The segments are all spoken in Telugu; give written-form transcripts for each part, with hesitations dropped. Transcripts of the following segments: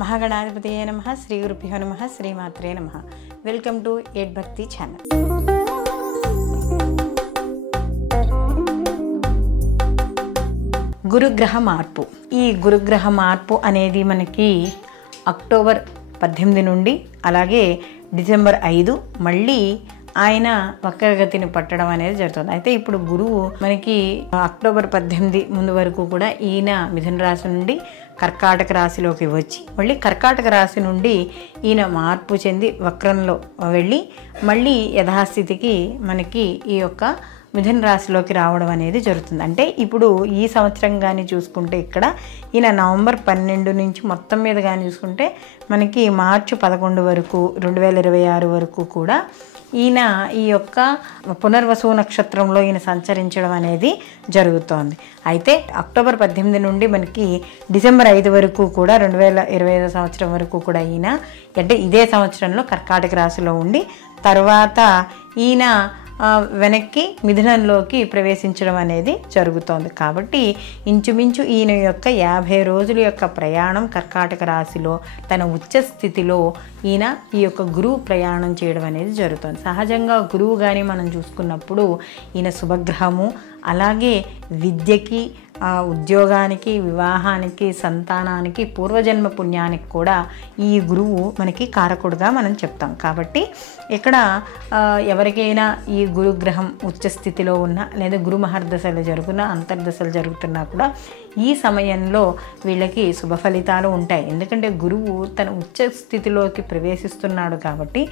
మహాగణాధిపతయే నమః, శ్రీ గురుభ్యో నమః, శ్రీమాత్రే నమః. వెల్కమ్ టు ఎడ్ భక్తి ఛానల్. గురుగ్రహ మార్పు. ఈ గురుగ్రహ మార్పు అనేది మనకి అక్టోబర్ 18 నుండి అలాగే డిసెంబర్ 5 మళ్ళీ ఆయన వక్రగతిని పట్టడం అనేది జరుగుతుంది. అయితే ఇప్పుడు గురువు మనకి అక్టోబర్ 18 ముందు వరకు కూడా ఈయన మిథున రాశి నుండి కర్కాటక రాశిలోకి వచ్చి మళ్ళీ కర్కాటక రాశి నుండి ఈయన మార్పు చెంది వక్రంలో వెళ్ళి మళ్ళీ యథాస్థితికి మనకి ఈ యొక్క మిథున రాశిలోకి రావడం అనేది జరుగుతుంది. అంటే ఇప్పుడు ఈ సంవత్సరం కానీ చూసుకుంటే ఇక్కడ ఈయన నవంబర్ 12 నుంచి మొత్తం మీద కానీ చూసుకుంటే మనకి మార్చి 11 వరకు 2026 వరకు కూడా ఈయన ఈ యొక్క పునర్వసు నక్షత్రంలో ఈయన సంచరించడం అనేది జరుగుతోంది. అయితే అక్టోబర్ 18 నుండి మనకి డిసెంబర్ 5 వరకు కూడా 2025 సంవత్సరం వరకు కూడా ఈయన అంటే ఇదే సంవత్సరంలో కర్కాటక రాశిలో ఉండి తర్వాత ఈయన వెనక్కి మిథునంలోకి ప్రవేశించడం అనేది జరుగుతోంది. కాబట్టి ఇంచుమించు ఈయన యొక్క 50 రోజుల యొక్క ప్రయాణం కర్కాటక రాశిలో తన ఉచ్చ స్థితిలో ఈయన ఈ యొక్క గురువు ప్రయాణం చేయడం అనేది జరుగుతుంది. సహజంగా గురువు కానీ మనం చూసుకున్నప్పుడు ఈయన శుభగ్రహము, అలాగే విద్యకి, ఉద్యోగానికి, వివాహానికి, సంతానానికి, పూర్వజన్మ పుణ్యానికి కూడా ఈ గురువు మనకి కారకుడుగా మనం చెప్తాం. కాబట్టి ఇక్కడ ఎవరికైనా ఈ గురుగ్రహం ఉచ్చస్థితిలో ఉన్న లేదా గురు మహర్దశలు జరుగుతున్నా అంతర్దశలు జరుగుతున్నా కూడా ఈ సమయంలో వీళ్ళకి శుభ ఫలితాలు ఉంటాయి. ఎందుకంటే గురువు తన ఉచ్చ స్థితిలోకి ప్రవేశిస్తున్నాడు కాబట్టి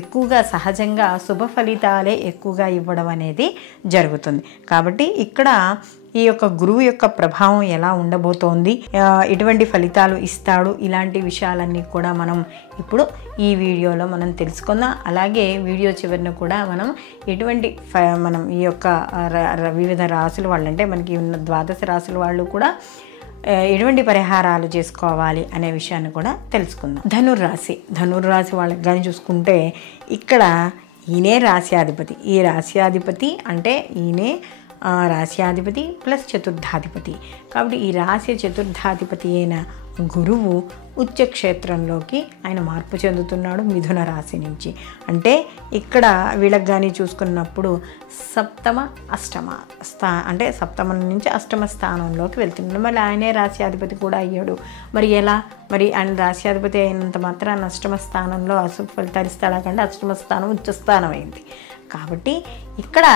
ఎక్కువగా సహజంగా శుభ ఫలితాలే ఎక్కువగా ఇవ్వడం అనేది జరుగుతుంది. కాబట్టి ఇక్కడ ఈ యొక్క గురువు యొక్క ప్రభావం ఎలా ఉండబోతోంది, ఎటువంటి ఫలితాలు ఇస్తాడు, ఇలాంటి విషయాలన్నీ కూడా మనం ఇప్పుడు ఈ వీడియోలో మనం తెలుసుకుందాం. అలాగే వీడియో చివరిన కూడా మనం మనం ఈ యొక్క వివిధ రాశుల వాళ్ళు అంటే మనకి ఉన్న ద్వాదశ రాశుల వాళ్ళు కూడా ఎటువంటి పరిహారాలు చేసుకోవాలి అనే విషయాన్ని కూడా తెలుసుకుందాం. ధనుర్రాశి వాళ్ళకి కానీ చూసుకుంటే ఇక్కడ ఈయనే రాశ్యాధిపతి. ఈ రాశ్యాధిపతి అంటే ఈయనే రాశ్యాధిపతి ప్లస్ చతుర్థాధిపతి. కాబట్టి ఈ రాశి చతుర్థాధిపతి అయిన గురువు ఉచ్చక్షేత్రంలోకి ఆయన మార్పు చెందుతున్నాడు మిథున రాశి నుంచి. అంటే ఇక్కడ వీళ్ళకి కానీ చూసుకున్నప్పుడు అంటే సప్తమం నుంచి అష్టమ స్థానంలోకి వెళ్తున్నాడు. మళ్ళీ ఆయనే రాశ్యాధిపతి కూడా అయ్యాడు. మరి ఎలా? మరి ఆయన రాశ్యాధిపతి అయినంత మాత్రాన అష్టమ స్థానంలో అశుభ ఫలితాలు ఇస్తాడా కంటే అష్టమ స్థానం ఉచ్చస్థానం అయింది. కాబట్టి ఇక్కడ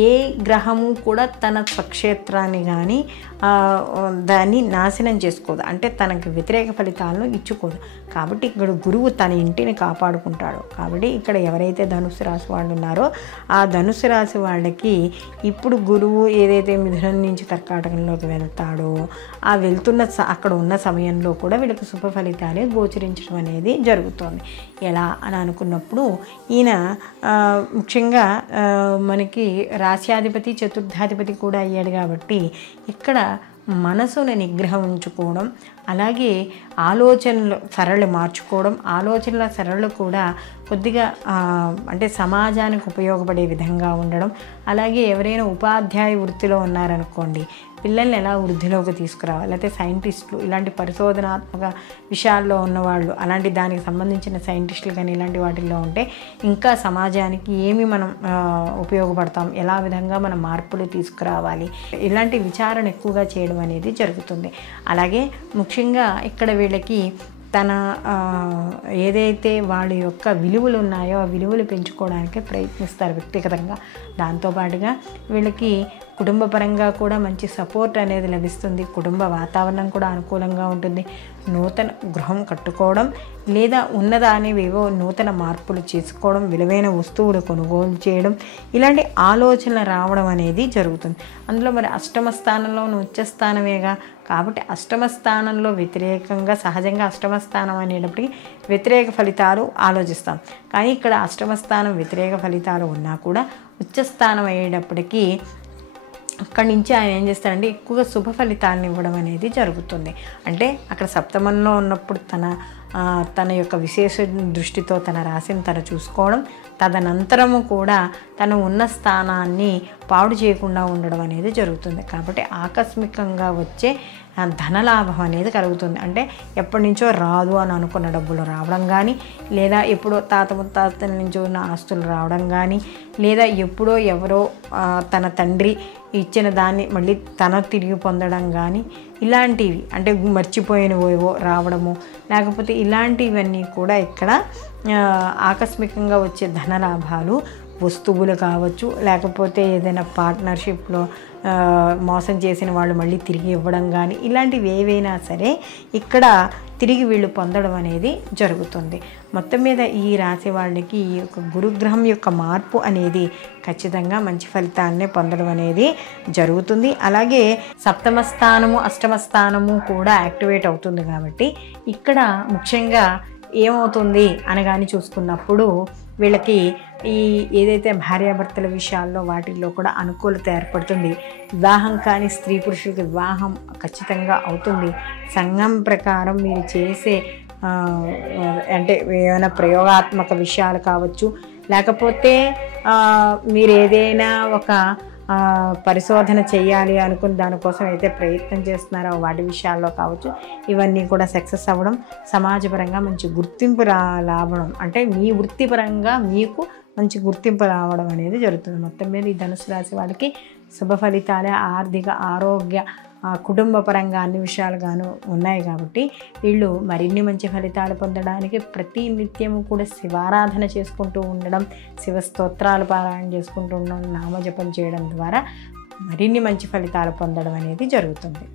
ఏ గ్రహము కూడా తన స్వక్షేత్రాన్ని కానీ దాన్ని నాశనం చేసుకోదు, అంటే తనకి వ్యతిరేక ఫలితాలను ఇచ్చుకోదు. కాబట్టి ఇక్కడ గురువు తన ఇంటిని కాపాడుకుంటాడు. కాబట్టి ఇక్కడ ఎవరైతే ధనుసు రాశి వాళ్ళు ఉన్నారో ఆ ధనుసు రాశి వాళ్ళకి ఇప్పుడు గురువు ఏదైతే మిథునం నుంచి కర్కాటకంలోకి వెళ్తాడో ఆ వెళ్తున్న అక్కడ ఉన్న సమయంలో కూడా వీళ్ళకి శుభ ఫలితాలే గోచరించడం అనేది జరుగుతుంది. ఎలా అని అనుకున్నప్పుడు ఈయన ముఖ్యంగా మనకి రాశ్యాధిపతి చతుర్థాధిపతి కూడా అయ్యాడు. కాబట్టి ఇక్కడ మనసును నిగ్రహం ఉంచుకోవడం, అలాగే ఆలోచనలు మార్చుకోవడం, ఆలోచనల సరళలు కూడా కొద్దిగా అంటే సమాజానికి ఉపయోగపడే విధంగా ఉండడం. అలాగే ఎవరైనా ఉపాధ్యాయ వృత్తిలో ఉన్నారనుకోండి, పిల్లల్ని ఎలా వృద్ధిలోకి తీసుకురావాలి, లేకపోతే సైంటిస్టులు ఇలాంటి పరిశోధనాత్మక విషయాల్లో ఉన్నవాళ్ళు అలాంటి దానికి సంబంధించిన సైంటిస్టులు కానీ ఇలాంటి వాటిల్లో ఉంటే ఇంకా సమాజానికి ఏమి మనం ఉపయోగపడతాం, ఎలా విధంగా మనం మార్పులు తీసుకురావాలి, ఇలాంటి విచారణ ఎక్కువగా చేయడం అనేది జరుగుతుంది. అలాగే ముఖ్యంగా ఇక్కడ వీళ్ళకి తన ఏదైతే వాళ్ళ యొక్క విలువలు ఉన్నాయో ఆ విలువలు పెంచుకోవడానికి ప్రయత్నిస్తారు వ్యక్తిగతంగా. దాంతోపాటుగా వీళ్ళకి కుటుంబపరంగా కూడా మంచి సపోర్ట్ అనేది లభిస్తుంది. కుటుంబ వాతావరణం కూడా అనుకూలంగా ఉంటుంది. నూతన గృహం కట్టుకోవడం లేదా ఉన్నదానివేవో నూతన మార్పులు చేసుకోవడం, విలువైన వస్తువులు కొనుగోలు చేయడం, ఇలాంటి ఆలోచనలు రావడం అనేది జరుగుతుంది. అందులో మరి అష్టమ స్థానంలో ఉచ్చస్థానమేగా. కాబట్టి అష్టమ స్థానంలో వ్యతిరేకంగా సహజంగా అష్టమ స్థానం అనేటప్పటికీ వ్యతిరేక ఫలితాలు ఆలోచిస్తాం. కానీ ఇక్కడ అష్టమ స్థానం వ్యతిరేక ఫలితాలు ఉన్నా కూడా ఉచ్చస్థానం అయ్యేటప్పటికీ అక్కడి నుంచి ఆయన ఏం చేస్తారంటే ఎక్కువగా శుభ ఫలితాలను ఇవ్వడం అనేది జరుగుతుంది. అంటే అక్కడ సప్తమంలో ఉన్నప్పుడు తన యొక్క విశేష దృష్టితో తన రాశిని తను చూసుకోవడం, తదనంతరము కూడా తను ఉన్న స్థానాన్ని పాడు చేయకుండా ఉండడం అనేది జరుగుతుంది. కాబట్టి ఆకస్మికంగా వచ్చే ధనలాభం అనేది కలుగుతుంది. అంటే ఎప్పటి నుంచో రాదు అని అనుకున్న డబ్బులు రావడం కానీ, లేదా ఎప్పుడో తాత ముత్తాతల నుంచి ఉన్న ఆస్తులు రావడం కానీ, లేదా ఎప్పుడో ఎవరో తన తండ్రి ఇచ్చిన దాన్ని మళ్ళీ తన తిరిగి పొందడం కానీ, ఇలాంటివి అంటే మర్చిపోయినవేవో రావడము, లేకపోతే ఇలాంటివన్నీ కూడా ఇక్కడ ఆకస్మికంగా వచ్చే ధనలాభాలు, వస్తువులు కావచ్చు, లేకపోతే ఏదైనా పార్ట్నర్షిప్లో మోసం చేసిన వాళ్ళు మళ్ళీ తిరిగి ఇవ్వడం కానీ, ఇలాంటివి ఏవైనా సరే ఇక్కడ తిరిగి వీళ్ళు పొందడం అనేది జరుగుతుంది. మొత్తం మీద ఈ రాశి వాళ్ళకి ఈ యొక్క గురుగ్రహం యొక్క మార్పు అనేది ఖచ్చితంగా మంచి ఫలితాలనే పొందడం అనేది జరుగుతుంది. అలాగే సప్తమ స్థానము అష్టమ స్థానము కూడా యాక్టివేట్ అవుతుంది కాబట్టి ఇక్కడ ముఖ్యంగా ఏమవుతుంది అనగాని చూసుకున్నప్పుడు వీళ్ళకి ఈ ఏదైతే భార్యాభర్తల విషయాల్లో వాటిల్లో కూడా అనుకూలత ఏర్పడుతుంది. వివాహం కాని స్త్రీ పురుషులకి వివాహం ఖచ్చితంగా అవుతుంది. సంఘం ప్రకారం మీరు చేసే అంటే ఏమైనా ప్రయోగాత్మక విషయాలు కావచ్చు, లేకపోతే మీరు ఏదైనా ఒక పరిశోధన చేయాలి అనుకుని దానికోసం అయితే ప్రయత్నం చేస్తున్నారో వాటి విషయాల్లో కావచ్చు, ఇవన్నీ కూడా సక్సెస్ అవ్వడం, సమాజపరంగా మంచి గుర్తింపు రావడం, అంటే మీ వృత్తిపరంగా మీకు మంచి గుర్తింపు రావడం అనేది జరుగుతుంది. మొత్తం మీద ఈ ధనుసు రాశి వాళ్ళకి శుభ ఫలితాలే, ఆర్థిక, ఆరోగ్య, కుటుంబ పరంగా అన్ని విషయాలుగాను ఉన్నాయి కాబట్టి వీళ్ళు మరిన్ని మంచి ఫలితాలు పొందడానికి ప్రతి నిత్యము కూడా శివారాధన చేసుకుంటూ ఉండడం, శివ స్తోత్రాలు పారాయణ చేసుకుంటూ ఉండడం, నామజపం చేయడం ద్వారా మరిన్ని మంచి ఫలితాలు పొందడం అనేది జరుగుతుంది.